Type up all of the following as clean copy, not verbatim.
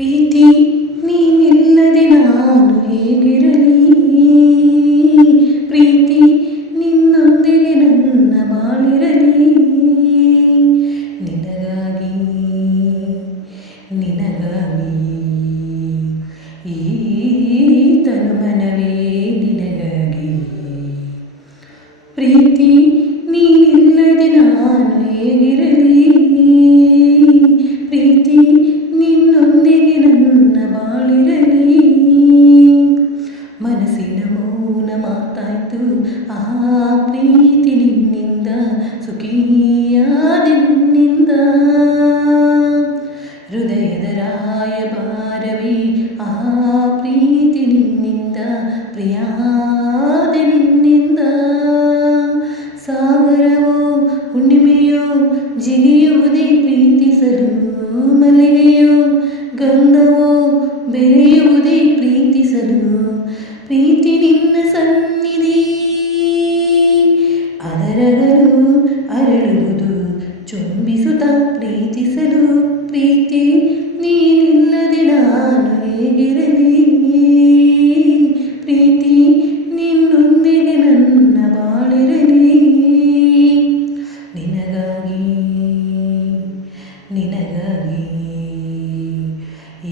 ಪ್ರೀತಿ ನೀನಿಲ್ಲದೆ ನಾನು ಹೇಗಿರಲಿ, ಪ್ರೀತಿ ನಿನ್ನೊಂದಿಗೆ ನನ್ನ ಬಾಳಿರಲಿ. ನಿನಗಾಗಿ ನಿನಗಾಗಿ ಈ ತನುಮನವೇ ನಿನಗಾಗಿ. ಪ್ರೀತಿ ನೀನಿಲ್ಲದೆ ನಾನು ಹೇಗಿರಲಿ, ಪ್ರೀತಿ ನಿನ್ನೊಂದಿಗೆ ನನ್ನ ಬಾಳಿರಲಿ. ಮನಸ್ಸಿನ ಮೌನ ಮಾತಾಯ್ತು, ಆ ಪ್ರೀತಿ ನಿನ್ನಿಂದ, ಸುಖಿಯಾದ ನಿನ್ನಿಂದ. ಹೃದಯದ ರಾಯಭಾರವೇ ಆ ಪ್ರೀತಿ ನಿನ್ನಿಂದ, ಪ್ರಿಯಾದ ನಿನ್ನಿಂದ. ಸಾಗರವೋ ಹುಣ್ಣಿಮೆಯೋ ಜಿಗಿಯುವುದೇ ಪ್ರೀತಿಸಲು, ಮಲ್ಲಿಗೆಯೋ ಗಂಧವೋ ಬೆರೆಯುವುದೇ ಪ್ರೀತಿಸಲು. ಪ್ರೀತಿ ನಿನ್ನ ಸನ್ನಿಧಿ ಅದರಗಲು ಅರಳುವುದು ಚುಂಬಿಸುತ್ತ ಪ್ರೀತಿಸಲು. ಪ್ರೀತಿ ನೀನಿಲ್ಲದೆ ನಾನು ಹೇಗಿರಲಿ, ಪ್ರೀತಿ ನಿನ್ನೊಂದಿಗೆ ನನ್ನ ಬಾಳಿರಲಿ. ನಿನಗಾಗಿ ನಿನಗಾಗಿ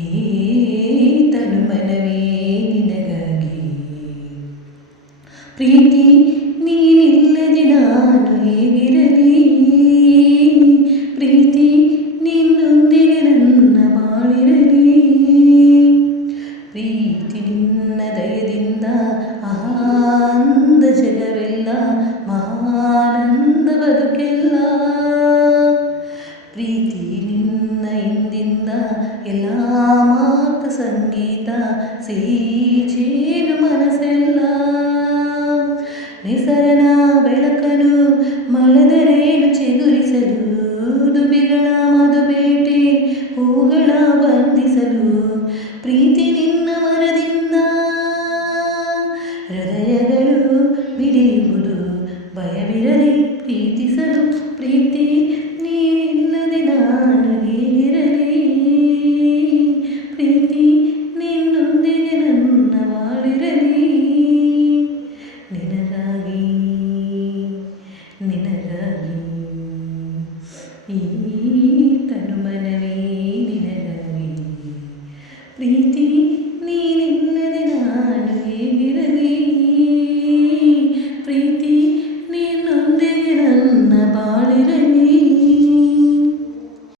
ಈ ತನುಮನವೇ ನಿನಗಾಗಿ. ಪ್ರೀತಿ ನೀನಿಲ್ಲದೆ ನಾನು ಹೇಗಿರಲಿ, ಪ್ರೀತಿ ನಿನ್ನೊಂದಿಗೆ ನನ್ನ ಬಾಳಿರಲಿ. ಪ್ರೀತಿ ನಿನ್ನ ದಯದಿಂದ ಆನಂದ ಜಗವೆಲ್ಲ, ಮಹಾನಂದ ಬದುಕೆಲ್ಲ. ಪ್ರೀತಿ ನಿನ್ನ ಇಂದಿಂದ ಎಲ್ಲ ಮಾತು ಸಂಗೀತ, ಸಿಹಿಚೇನು ಮನಸ್ಸೆಲ್ಲ. ನಿಸರನ ಬೆಳಕನು ಮಳೆದರೇನು ಚಿಗುರಿಸಲು, ದುಬಿಗಳ ಮಧುಬೇಟೆ ಹೂಗಳ ಬಂಧಿಸಲು. ಪ್ರೀತಿ